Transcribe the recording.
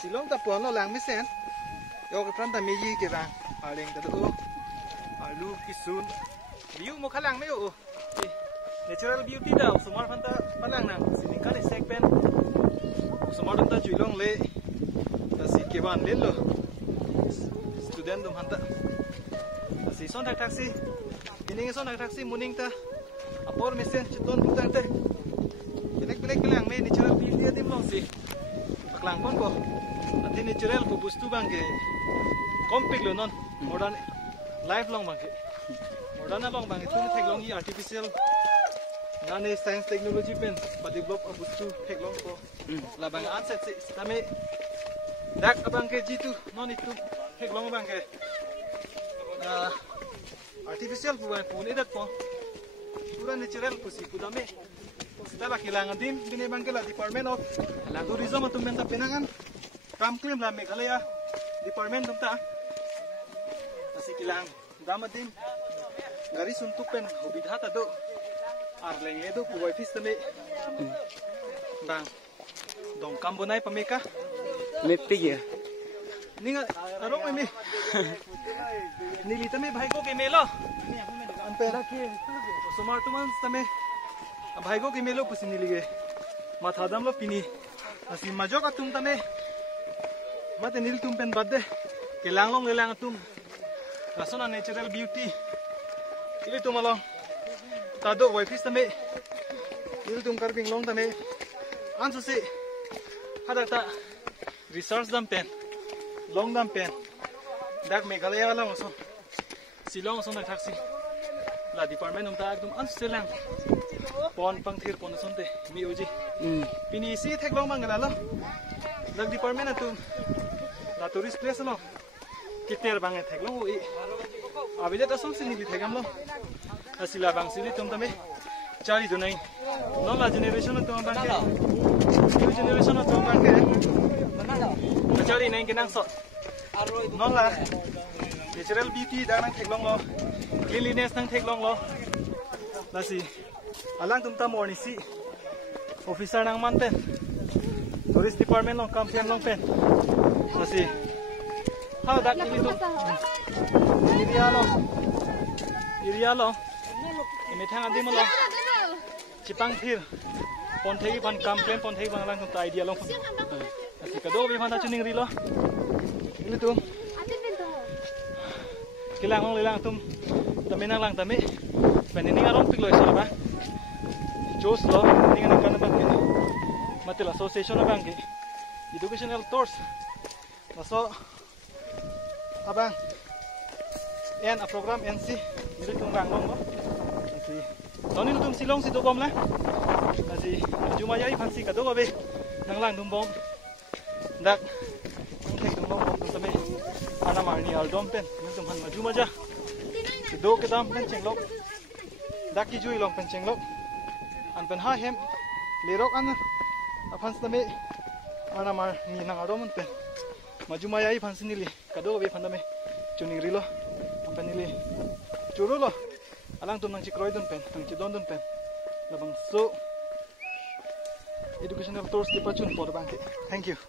silong ta puan lo lang mesen yo ke pran ta mi yi ke bang aling ta do alu kisun view mo khalang me o natural beauty da sumar phan ta palang nang sini kali sek pen sumar ta juilong le ta si ke ban le lo student dum hanta si son tak taksi ini son tak taksi muning ta apor mesen chiton putang te belek kelang me natural beauty dim long si paklang pon ko ati natural ko bustu bangke kompik lo non modern life long bangke modern long bangke tu technology artificial nane science technology pen develop a bustu technology ko labang anset si tame dak abangke jitu non itu technology bangke artificial bukan pun idat po pura natural pusi pudame setelah kehilangan tim bini bangkela Department of Tourism atau menta penangan kam klaim lah Meghalaya Department tumta masih kehilangan dama tim garis untuk pen hubidha tado arleng edo kuwai fis tame bang dong kambonai pameka mepi ya ninga arong emi nilita me bhai ko ke melo ampera ke somar tuman tame bhai ko ke melo pusi nilige matha dam lo pini asi majo ka tum tame mate nil tum pen badde ke langlong lelang tum rasona natural beauty ile tumalo tado wifis tame il tum karbing long tame anso se hadata research dam pen long dam pen dak Meghalaya long so silong so na taxi la department umta ekdum anselang pon pangthir pon sonte mi uji pini si theklong mangala lo dak department atum la tourist place lo kiter bange theklong ui abide ta song sini thegam lo asila bang sili tum tame chari dunai no la generation tum bangke new generation tum bangke chari nai kenang so non la natural beauty dak nang theklong lo cleanliness nang theklong lo lasi alang tumta morni si officer nang man pen tourist department long kampian long pen lasi how dak ini tum area lo ini thang adi mo lo chipang thir pon thei ban kampian pon thei bang lang tumta idea long lasi kado be phanda chuning ri lo ini tum kilang long lelang tum tame nang lang tame penini ngarong pik loy sala ba jos lo ni ngan kan bang ke matil association bang ke educational tours maso abang en a program NC ni tum bang long si noni tum silong si do bom la si juma yai phansi ka do ba be nang lang tum bom dak thek tum bom tum tame ana marni al dom pen tum han maju maja do ke dam pen chenglok daki jui long pen chenglok an pen ha hem lerok an afan stame ana mar ni nang adom pen maju maya i phansi nili kado be phandame chuning rilo an pen nili churu lo alang tum nang chikroi dun pen nang chidon dun pen labang so educational tours ke pachun por bang thank you